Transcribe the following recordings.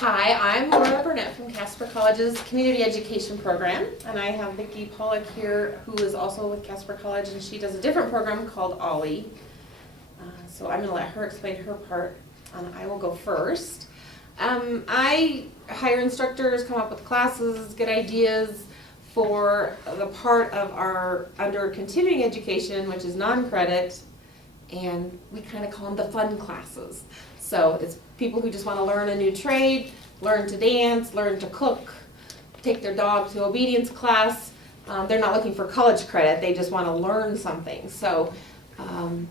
Hi, I'm LauraBurnett from Casper College's Community Education Program, and I have Vicki Pollock here, who is also with Casper College, and she does a different program called OLLI. So I'm going to let her explain her part, and I will go first. I hire instructors, come up with classes, get ideas for the part of our under continuing education, which is non-credit, and we kind of call them the fun classes. So it's people who just want to learn a new trade, learn to dance, learn to cook, take their dog to obedience class. They're not looking for college credit, they just want to learn something. So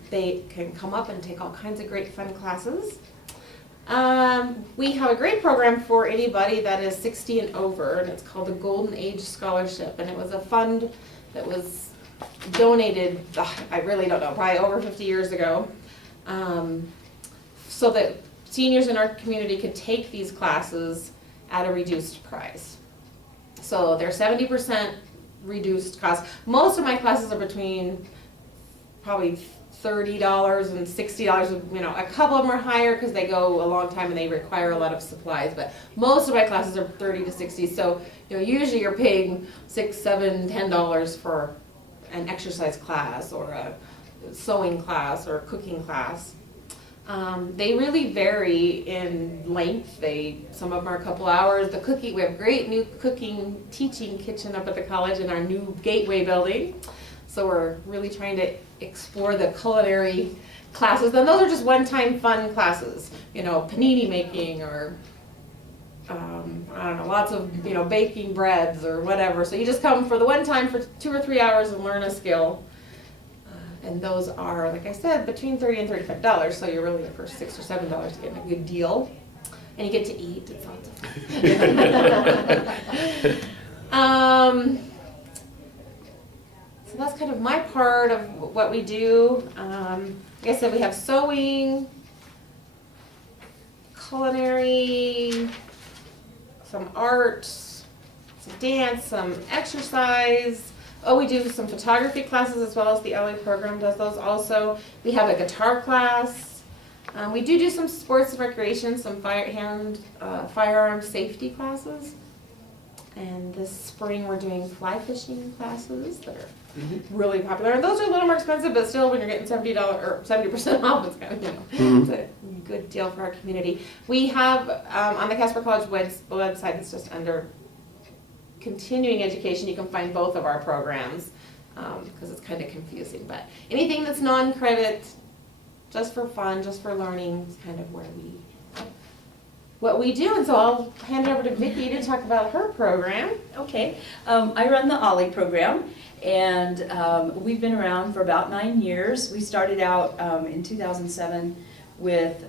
they can come up and take all kinds of great fun classes. We have a great program for anybody that is 60 and over, and it's called the Golden Age Scholarship, and it was a fund that was donated, I really don't know, probably over 50 years ago, so that seniors in our community could take these classes at a reduced price. So they're 70% reduced cost. Most of my classes are between probably $30 and $60. You know, a couple of them are higher because they go a long time and they require a lot of supplies. But most of my classes are $30 to $60. So you know, usually you're paying $6, $7, $10 for an exercise class or a sewing class or a cooking class. They really vary in length. Some of them are a couple hours. The cooking, we have a great new cooking teaching kitchen up at the college in our new Gateway building. So we're really trying to explore the culinary classes. And those are just one-time fun classes. You know, panini making or I don't know, lots of, you know, baking breads or whatever. So you just come for the one time for 2 or 3 hours and learn a skill. And those are, like I said, between $30 and $35. So you're really for $6 or $7 getting a good deal. And you get to eat. It's awesome. So that's kind of my part of what we do. Like I said, we have sewing, culinary, some art, some dance, some exercise. Oh, we do some photography classes as well as the LA program does those also. We have a guitar class. We do some sports and recreation, some firearm safety classes. And this spring we're doing fly fishing classes that are really popular. And those are a little more expensive, but still when you're getting $70 or 70% off, it's kind of, you know, it's a good deal for our community. We have on the Casper College website, it's just under continuing education, you can find both of our programs because it's kind of confusing. But anything that's non-credit, just for fun, just for learning, is kind of what we do. And so I'll hand it over to Vicki to talk about her program. Okay, I run the OLLI program, and we've been around for about 9 years. We started out in 2007 with,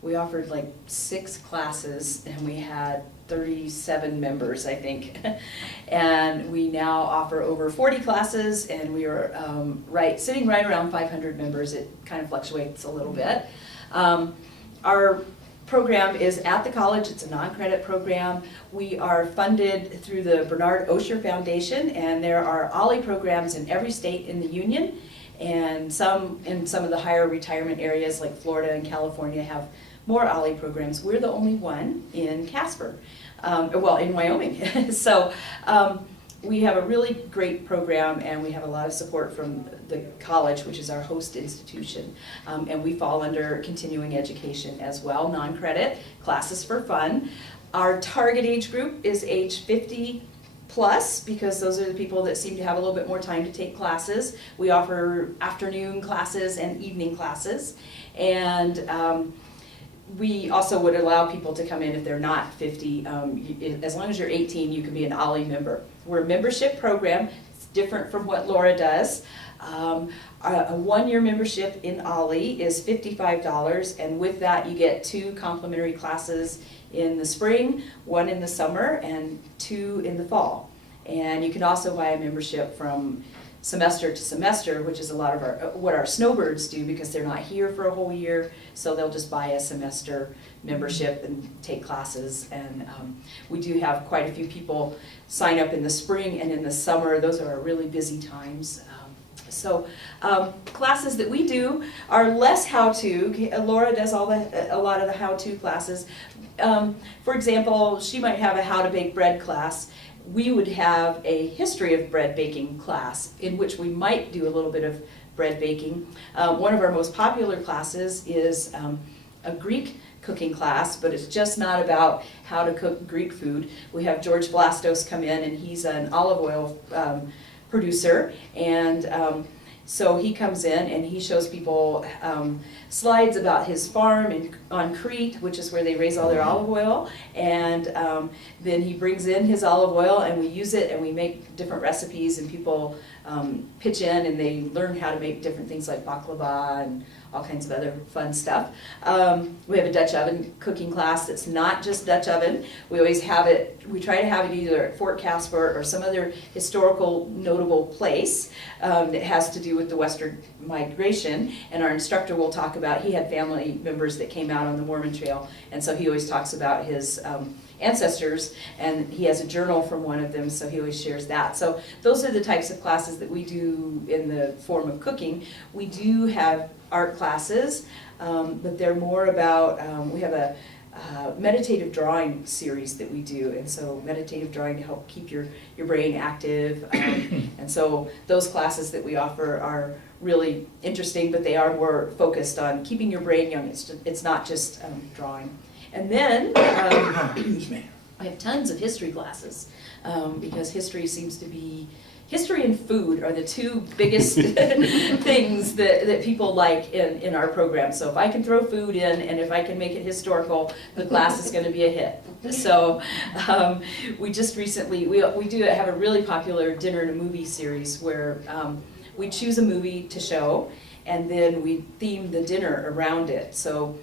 we offered like 6 classes, and we had 37 members, I think. And we now offer over 40 classes, and we are sitting right around 500 members. It kind of fluctuates a little bit. Our program is at the college. It's a non-credit program. We are funded through the Bernard Osher Foundation, and there are OLLI programs in every state in the union, and some of the higher retirement areas like Florida and California have more OLLI programs. We're the only one in Casper, well, in Wyoming. So we have a really great program, and we have a lot of support from the college, which is our host institution. And we fall under continuing education as well, non-credit, classes for fun. Our target age group is age 50 plus, because those are the people that seem to have a little bit more time to take classes. We offer afternoon classes and evening classes. And we also would allow people to come in if they're not 50. As long as you're 18, you can be an OLLI member. We're a membership program. It's different from what Laura does. A 1-year membership in OLLI is $55, and with that you get 2 complimentary classes in the spring, 1 in the summer, and 2 in the fall. And you can also buy a membership from semester to semester, which is a lot of what our snowbirds do, because they're not here for a whole year, so they'll just buy a semester membership and take classes. And we do have quite a few people sign up in the spring and in the summer. Those are our really busy times. So classes that we do are less how-to. Laura does a lot of the how-to classes. For example, she might have a how to bake bread class. We would have a history of bread baking class in which we might do a little bit of bread baking. One of our most popular classes is a Greek cooking class, but it's just not about how to cook Greek food. We have George Vlastos come in, and he's an olive oil producer, and so he comes in and he shows people slides about his farm on Crete, which is where they raise all their olive oil, and then he brings in his olive oil and we use it and we make different recipes, and people pitch in and they learn how to make different things like baklava and all kinds of other fun stuff. We have a Dutch oven cooking class that's not just Dutch oven. We always have it, we try to have it either at Fort Casper or some other historical notable place that has to do with the Western migration, and our instructor will talk about, he had family members that came out on the Mormon Trail, and so he always talks about his ancestors, and he has a journal from one of them, so he always shares that. So those are the types of classes that we do in the form of cooking. We do have art classes, but they're more about, we have a meditative drawing series that we do, and so meditative drawing to help keep your brain active, and so those classes that we offer are really interesting, but they are more focused on keeping your brain young. It's not just drawing. And then I have tons of history classes, because history seems to be, history and food are the two biggest things that people like in our program. So if I can throw food in and if I can make it historical, the class is going to be a hit. So we just recently, we do have a really popular dinner and a movie series where we choose a movie to show and then we theme the dinner around it. So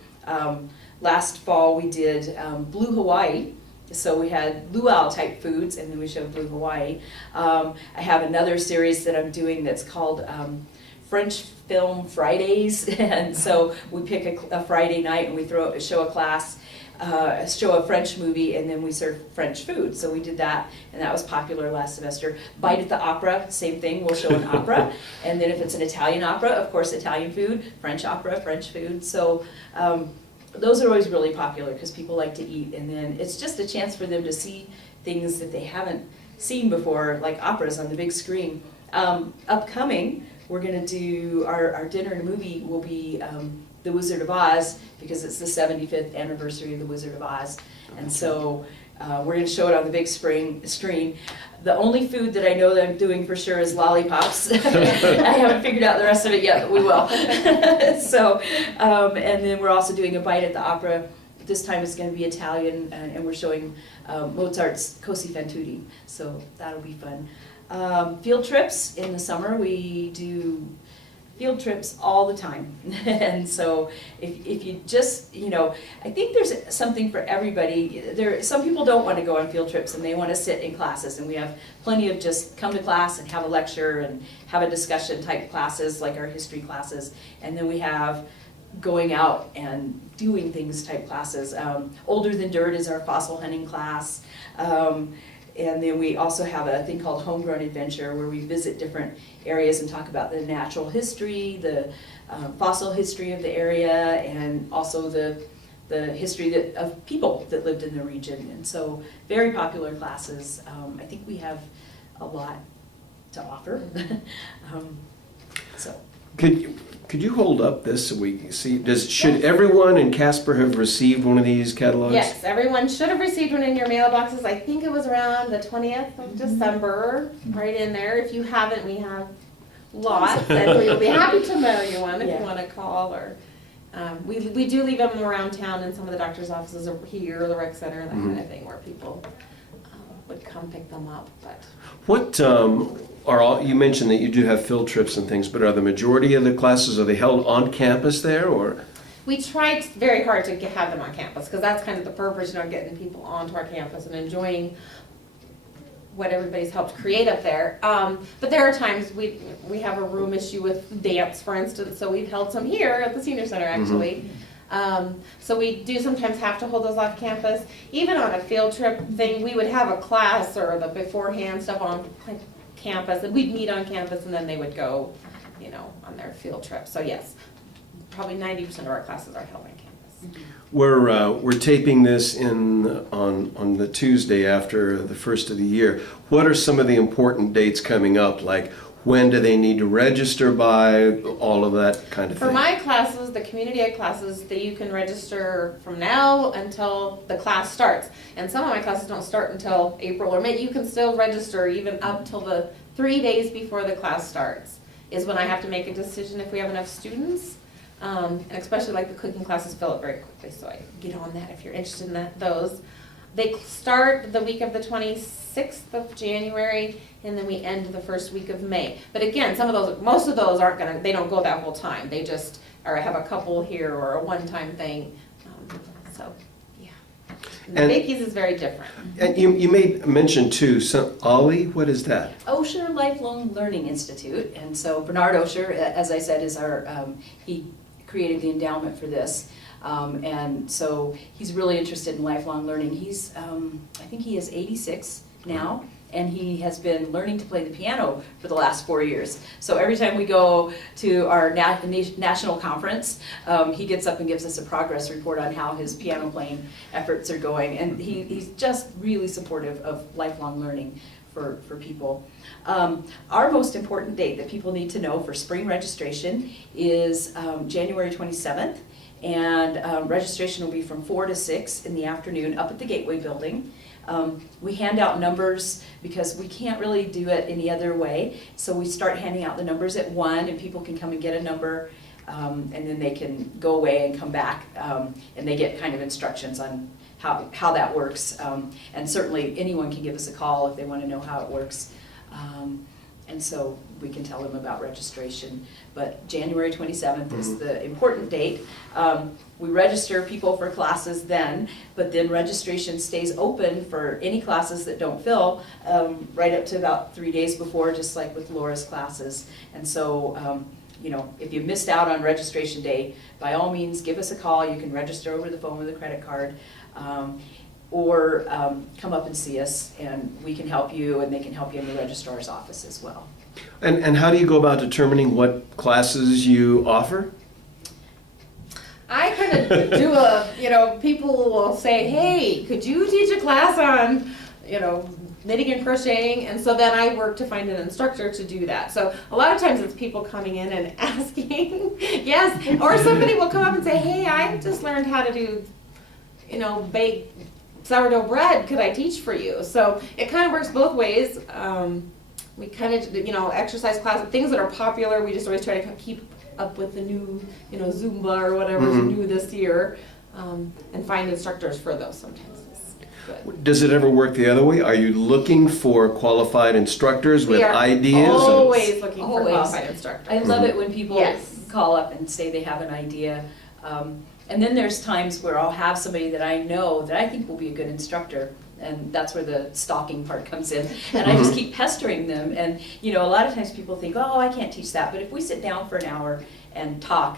last fall we did Blue Hawaii. So we had luau type foods, and then we showed Blue Hawaii. I have another series that I'm doing that's called French Film Fridays, and so we pick a Friday night and we show a class, show a French movie, and then we serve French food. So we did that, and that was popular last semester. Bite at the Opera, same thing, we'll show an opera, and then if it's an Italian opera, of course Italian food, French opera, French food. So those are always really popular because people like to eat, and then it's just a chance for them to see things that they haven't seen before, like operas on the big screen. Upcoming, we're going to do, our dinner and movie will be The Wizard of Oz, because it's the 75th anniversary of The Wizard of Oz, and so we're going to show it on the big screen. The only food that I know that I'm doing for sure is lollipops. I haven't figured out the rest of it yet, but we will. So, and then we're also doing a Bite at the Opera. This time it's going to be Italian, and we're showing Mozart's Così fan tutte. So that'll be fun. Field trips in the summer, we do field trips all the time. And so if you just, I think there's something for everybody. Some people don't want to go on field trips and they want to sit in classes, and we have plenty of just come to class and have a lecture and have a discussion type classes like our history classes, and then we have going out and doing things type classes. Older Than Dirt is our fossil hunting class. And then we also have a thing called Homegrown Adventure, where we visit different areas and talk about the natural history, the fossil history of the area, and also the history of people that lived in the region. And so very popular classes. I think we have a lot to offer. So. Could you hold up this so we can see? Should everyone in Casper have received one of these catalogs? Yes, everyone should have received one in your mailboxes. I think it was around the 20th of December, right in there. If you haven't, we have lots, and we'll be happy to mail you one if you want to call. Or we do leave them around town in some of the doctor's offices or here, the rec center, that kind of thing, where people would come pick them up. But what you mentioned that you do have field trips and things, but are the majority of the classes, are they held on campus there, or? We tried very hard to have them on campus, because that's kind of the purpose, getting people onto our campus and enjoying what everybody's helped create up there. But there are times we have a room issue with dance, for instance, so we've held some here at the Senior Center, actually. So we do sometimes have to hold those off campus. Even on a field trip thing, we would have a class or the beforehand stuff on campus, and we'd meet on campus, and then they would go on their field trip. So yes, probably 90% of our classes are held on campus. We're taping this on the Tuesday after the first of the year. What are some of the important dates coming up? Like, when do they need to register by? All of that kind of thing. For my classes, the community ed classes, that you can register from now until the class starts. And some of my classes don't start until April or May. You can still register even up till the 3 days before the class starts, is when I have to make a decision if we have enough students. And especially like the cooking classes fill up very quickly, so I get on that if you're interested in those. They start the week of the 26th of January, and then we end the first week of May. But again, most of those they don't go that whole time. They just have a couple here or a one-time thing. So, yeah. And Vicki's is very different. And you made mention too, some OLLI, what is that? Osher Lifelong Learning Institute, and so Bernard Osher, as I said, is he created the endowment for this. And so he's really interested in lifelong learning. He's, I think he is 86 now, and he has been learning to play the piano for the last 4 years. So every time we go to our national conference, he gets up and gives us a progress report on how his piano playing efforts are going. And he's just really supportive of lifelong learning for people. Our most important date that people need to know for spring registration is January 27th. And registration will be from 4 to 6 in the afternoon up at the Gateway Building. We hand out numbers because we can't really do it any other way. So we start handing out the numbers at 1, and people can come and get a number, and then they can go away and come back, and they get kind of instructions on how that works. And certainly anyone can give us a call if they want to know how it works. And so we can tell them about registration. But January 27th is the important date. We register people for classes then, but then registration stays open for any classes that don't fill right up to about 3 days before, just like with Laura's classes. And so, if you missed out on registration day, by all means, give us a call. You can register over the phone with a credit card. Or come up and see us, and we can help you, and they can help you in the registrar's office as well. And how do you go about determining what classes you offer? I kind of do people will say, hey, could you teach a class on, knitting and crocheting? And so then I work to find an instructor to do that. So a lot of times it's people coming in and asking, yes, or somebody will come up and say, hey, I just learned how to do, bake sourdough bread, could I teach for you? So it kind of works both ways. We kind of, exercise classes, things that are popular, we just always try to keep up with the new, Zumba or whatever's new this year, and find instructors for those sometimes. It's good. Does it ever work the other way? Are you looking for qualified instructors with We are ideas? always looking for Always. qualified instructors. I love it when people Yes. call up and say they have an idea. And then there's times where I'll have somebody that I know that I think will be a good instructor, and that's where the stalking part comes in. And I just keep pestering them, and a lot of times people think, oh, I can't teach that, but if we sit down for an hour and talk,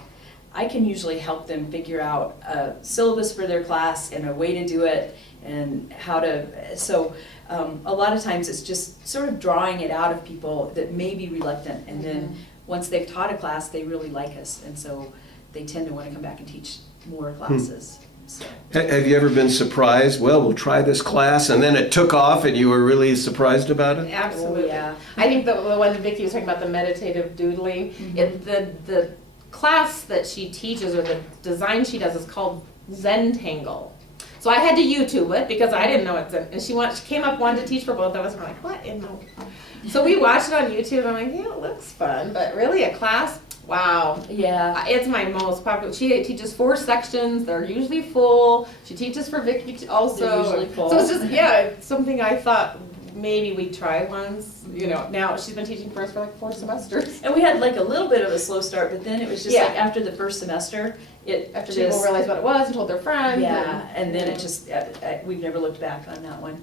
I can usually help them figure out a syllabus for their class and a way to do it, and how to, so a lot of times it's just sort of drawing it out of people that may be reluctant, and then once they've taught a class, they really like us, and so they tend to want to come back and teach more classes. So. Have you ever been surprised? Well, we'll try this class, and then it took off, and you were really surprised about it? Absolutely. Oh, yeah. I think the one Vicki was talking about, the meditative doodling, the class that she teaches, or the design she does, is called Zentangle. So I had to YouTube it because I didn't know it's and she came up, wanted to teach for both of us, and we're like, what in the? So we watched it on YouTube, and I'm like, yeah, it looks fun, but really a class. Wow. Yeah. It's my most popular. She teaches 4 sections. They're usually full. She teaches for Vicki also. They're usually full. So it's just, it's something I thought maybe we'd try once. Now she's been teaching for us for like 4 semesters. And we had like a little bit of a slow start, but then it was just like after the first semester, After people realized what it was and told their friends. Yeah, and then it just, we've never looked back on that one.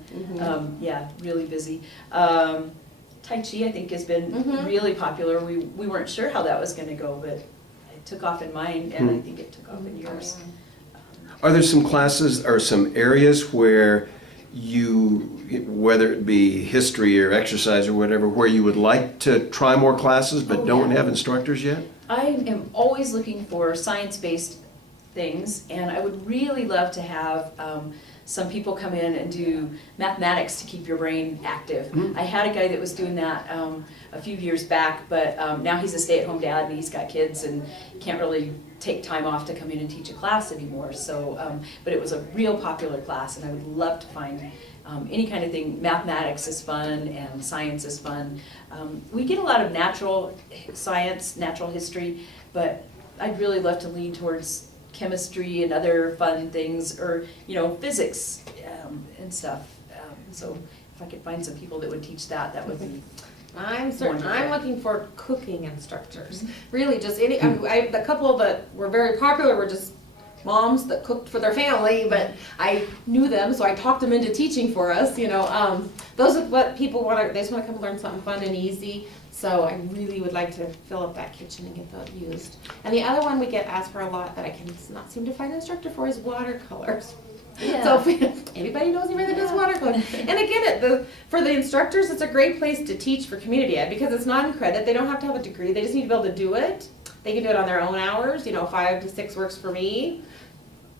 Really busy. Tai Chi, I think, has been really popular. We weren't sure how that was going to go, but it took off in mine, and I think it took off in yours. Are there some classes or some areas where whether it be history or exercise or whatever, where you would like to try more classes but don't have instructors yet? I am always looking for science-based things, and I would really love to have some people come in and do mathematics to keep your brain active. I had a guy that was doing that a few years back, but now he's a stay-at-home dad and he's got kids and can't really take time off to come in and teach a class anymore. So, but it was a real popular class, and I would love to find any kind of thing. Mathematics is fun and science is fun. We get a lot of natural science, natural history, but I'd really love to lean towards chemistry and other fun things, or physics and stuff. So if I could find some people that would teach that, that would be. I'm looking for cooking instructors. Really, just any. The couple that were very popular were just moms that cooked for their family, but I knew them, so I talked them into teaching for us. Those are what people want. They just want to come learn something fun and easy. So I really would like to fill up that kitchen and get that used. And the other one we get asked for a lot that I can not seem to find an instructor for is watercolors. Yeah. So if anybody knows anybody that does watercolor. And again, for the instructors, it's a great place to teach for community ed because it's not in credit. They don't have to have a degree. They just need to be able to do it. They can do it on their own hours. 5 to 6 works for me.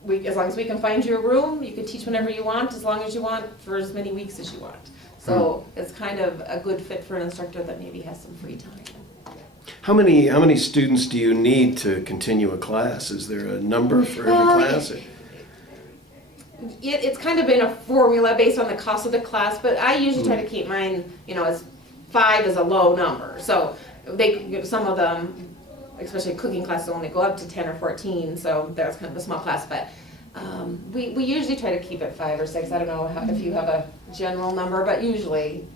As long as we can find you a room, you can teach whenever you want, as long as you want, for as many weeks as you want. So it's kind of a good fit for an instructor that maybe has some free time. How many students do you need to continue a class? Is there a number for every class? It's kind of been a formula based on the cost of the class, but I usually try to keep mine, as 5 is a low number. So some of them, especially cooking classes, only go up to 10 or 14, so that's kind of a small class. But we usually try to keep it 5 or 6. I don't know if you have a general number, but usually.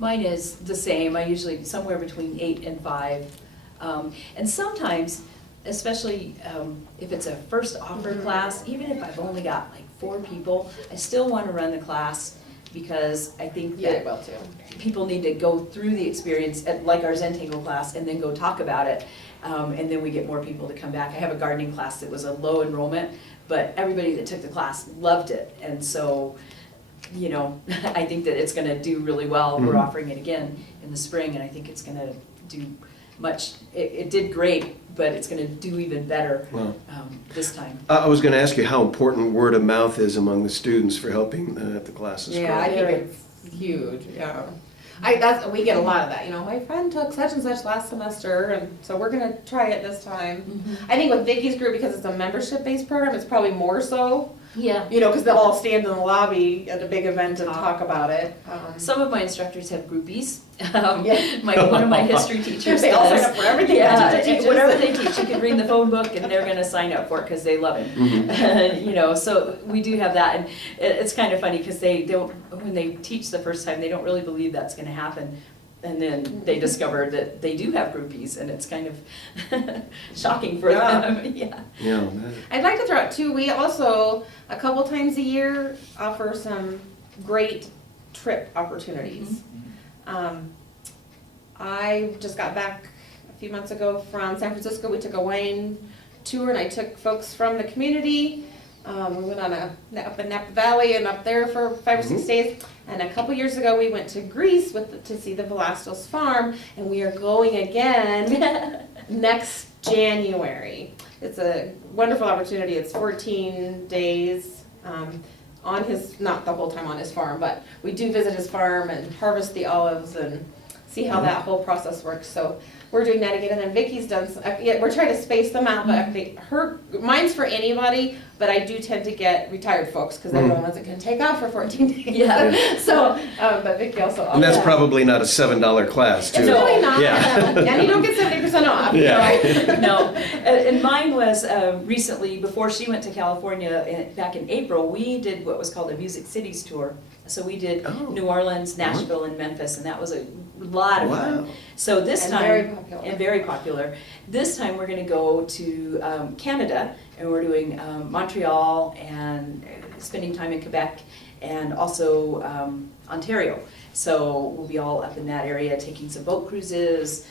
Mine is the same. I usually somewhere between 8 and 5. And sometimes, especially if it's a first offer class, even if I've only got like 4 people, I still want to run the class because I think that will too. People need to go through the experience at like our Zentangle class and then go talk about it. And then we get more people to come back. I have a gardening class that was a low enrollment, but everybody that took the class loved it. And so, I think that it's going to do really well. We're offering it again in the spring, and I think it's going to do much. It did great, but it's going to do even better this time. I was going to ask you how important word of mouth is among the students for helping the classes grow. Yeah, I think it's huge. Yeah. We get a lot of that. My friend took such and such last semester, and so we're gonna try it this time. I think with Vicki's group, because it's a membership-based program, it's probably more so. Yeah. Because they'll all stand in the lobby at a big event and talk about it. Some of my instructors have groupies. Yeah. One of my history teachers They all does. sign up for everything. Whatever they teach, you can bring the phone book and they're going to sign up for it because they love it. So we do have that, and it's kind of funny because when they teach the first time, they don't really believe that's going to happen. And then they discover that they do have groupies, and it's kind of shocking for them. Yeah. I'd like to throw out too, we also, a couple times a year, offer some great trip opportunities. I just got back a few months ago from San Francisco. We took a wine tour, and I took folks from the community. We went on up in Napa Valley and up there for 5 or 6 days. And a couple years ago, we went to Greece to see the Velastos farm, and we are going again next January. It's a wonderful opportunity. It's 14 days on his, not the whole time on his farm, but we do visit his farm and harvest the olives and see how that whole process works. So we're doing that again, and then Vicki's done. We're trying to space them out, but mine's for anybody. But I do tend to get retired folks because they're the ones that can take off for 14 days. Yeah. So, but Vicki also. And that's probably not a $7 class, too. It's really not. Yeah. And you don't get 70% off. Yeah. No. And mine was recently, before she went to California back in April, we did what was called a Music Cities tour. So we did New Orleans, Nashville, and Memphis, and that was a lot of fun. So this time, very popular. This time we're going to go to Canada, and we're doing Montreal and spending time in Quebec, and also Ontario. So we'll be all up in that area, taking some boat cruises,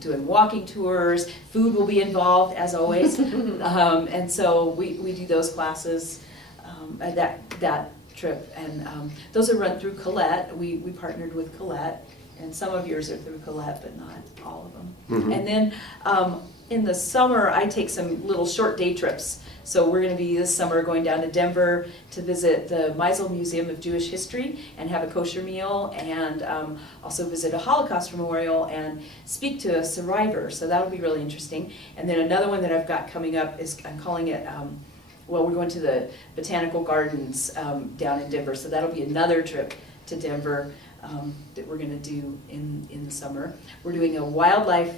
doing walking tours. Food will be involved, as always. And so we do those classes. That trip. And those are run through Colette. We partnered with Colette, and some of yours are through Colette, but not all of them. Mhm. And then in the summer, I take some little short day trips. So we're going to be this summer going down to Denver to visit the Meisel Museum of Jewish History and have a kosher meal, and also visit a Holocaust memorial and speak to a survivor. So that'll be really interesting. And then another one that I've got coming up is, I'm calling it, well, we're going to the Botanical Gardens down in Denver. So that'll be another trip to Denver that we're going to do in the summer. We're doing a wildlife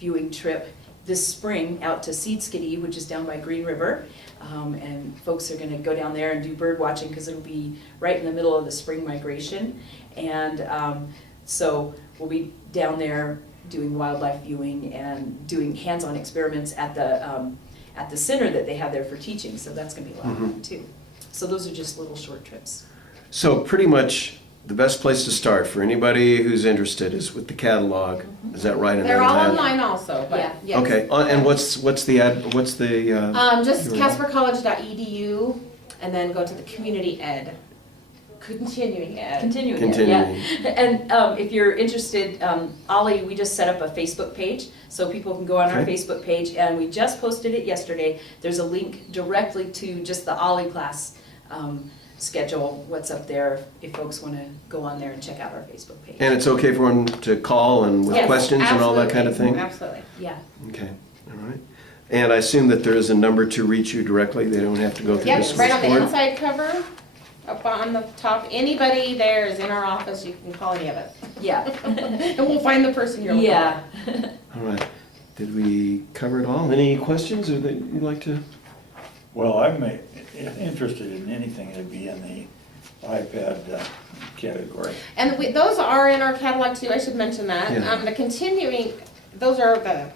viewing trip this spring out to Seed Skiddy, which is down by Green River, and folks are going to go down there and do bird watching because it'll be right in the middle of the spring migration. And so we'll be down there doing wildlife viewing and doing hands-on experiments at the center that they have there for teaching. So that's going to be a lot of fun too. So those are just little short trips. So pretty much the best place to start for anybody who's interested is with the catalog. Is that right? And They're then all that- online also, but Yeah. yes. Okay, and what's the Just URL? caspercollege.edu, and then go to the community ed, continuing ed. Continuing. Yeah. And if you're interested, OLLI, we just set up a Facebook page, so people can go on our Okay. Facebook page, and we just posted it yesterday. There's a link directly to just the OLLI class schedule, what's up there, if folks want to go on there and check out our Facebook page. And it's okay for them to call and with Yes, questions and all that kind of thing? Absolutely. Yeah. Okay, all right. And I assume that there is a number to reach you directly, they don't have to go through this Yep, right on the switchboard? inside cover, up on the top. Anybody there is in our office, you can call any of us. Yeah. And we'll find the person you're looking Yeah. All right. Did we cover it all? Any questions or that you'd like to? Well, I'm interested in anything that'd be in the iPad category. And those are in our catalog too, I should mention that. Yeah. Those are the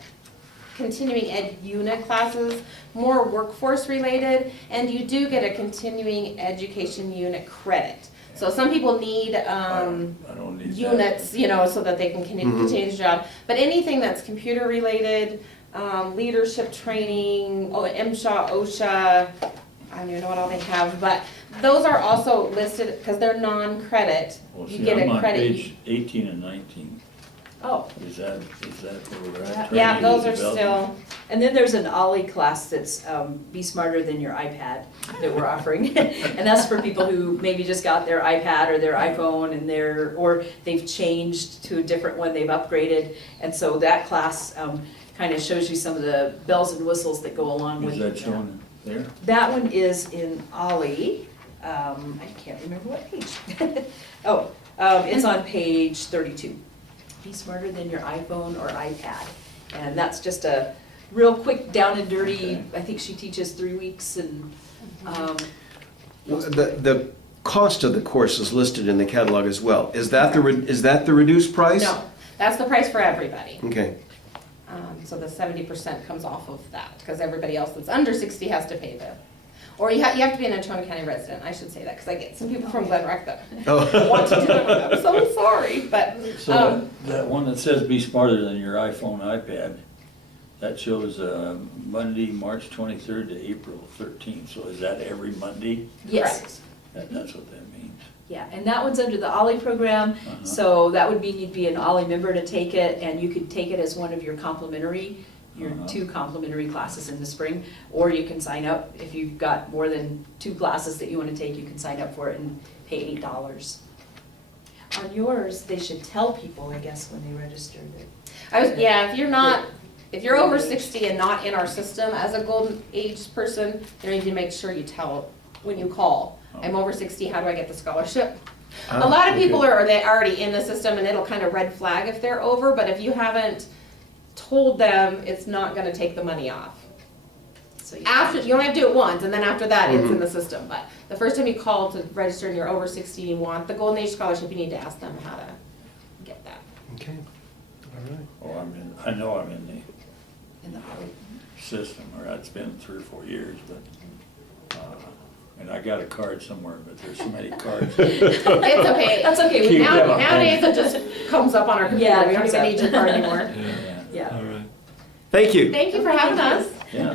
continuing ed unit classes, more workforce related, and you do get a continuing education unit credit. So some people need I don't need that. units, so that they can continue the job. But anything that's computer related, leadership training, MSHA, OSHA, I don't even know what all they have, but those are also listed because they're non-credit. Well, You see, get I'm a on credit. page 18 and 19. Oh, Is that where we're at? Yeah, Training those and are development? still, and then there's an OLLI class that's Be Smarter Than Your iPad that we're offering. And that's for people who maybe just got their iPad or their iPhone and or they've changed to a different one, they've upgraded. And so that class kind of shows you some of the bells and whistles that go along with Is it. that shown there? That one is in OLLI. I can't remember what page. It's on page 32. Be smarter than your iPhone or iPad. And that's just a real quick, down and dirty, Okay. I think she teaches 3 weeks and, The cost of the course is listed in the catalog as well. Is that the reduced price? no, that's the price for everybody. Okay, So the 70% comes off of that, because everybody else that's under 60 has to pay or you have to be an Oconee County resident, I should say that, because I get some people from Glen Rock that oh, want to do it, I'm so sorry, but, So that one that says be smarter than your iPhone, iPad, that shows Monday, March 23rd to April 13th. So is that every Monday? yes. That's what that means. Yeah, and that one's under the OLLI program, Uh-huh. so that would mean you'd be an OLLI member to take it, and you could take it as one of your your Uh-huh. 2 complimentary classes in the spring, or you can sign up, if you've got more than 2 classes that you want to take, you can sign up for it and pay $8. On yours, they should tell people, I guess, when they register that. if you're over 60 and not in our system as a golden age person, you need to make sure you tell when you call, I'm over 60, how do I get the scholarship? A lot of people are already in the system and it'll kind of red flag if they're over, but if you haven't told them, it's not gonna take the money off. So You only have to do it once, and then after that, it's in the system, but the first time you call to register and you're over 60 and you want the Golden Age Scholarship, you need to ask them how to get that. okay, all right. Oh, I know I'm in the in the OLLI. system, or it's been 3 or 4 years, but, and I got a card somewhere, but there's so many cards. It's okay. That's okay. Keep that on. Nowadays, it just comes up on our computer, Yeah, it we don't comes even up. need your card anymore. Yeah. All right. Thank you. Thank you for having us. Yeah,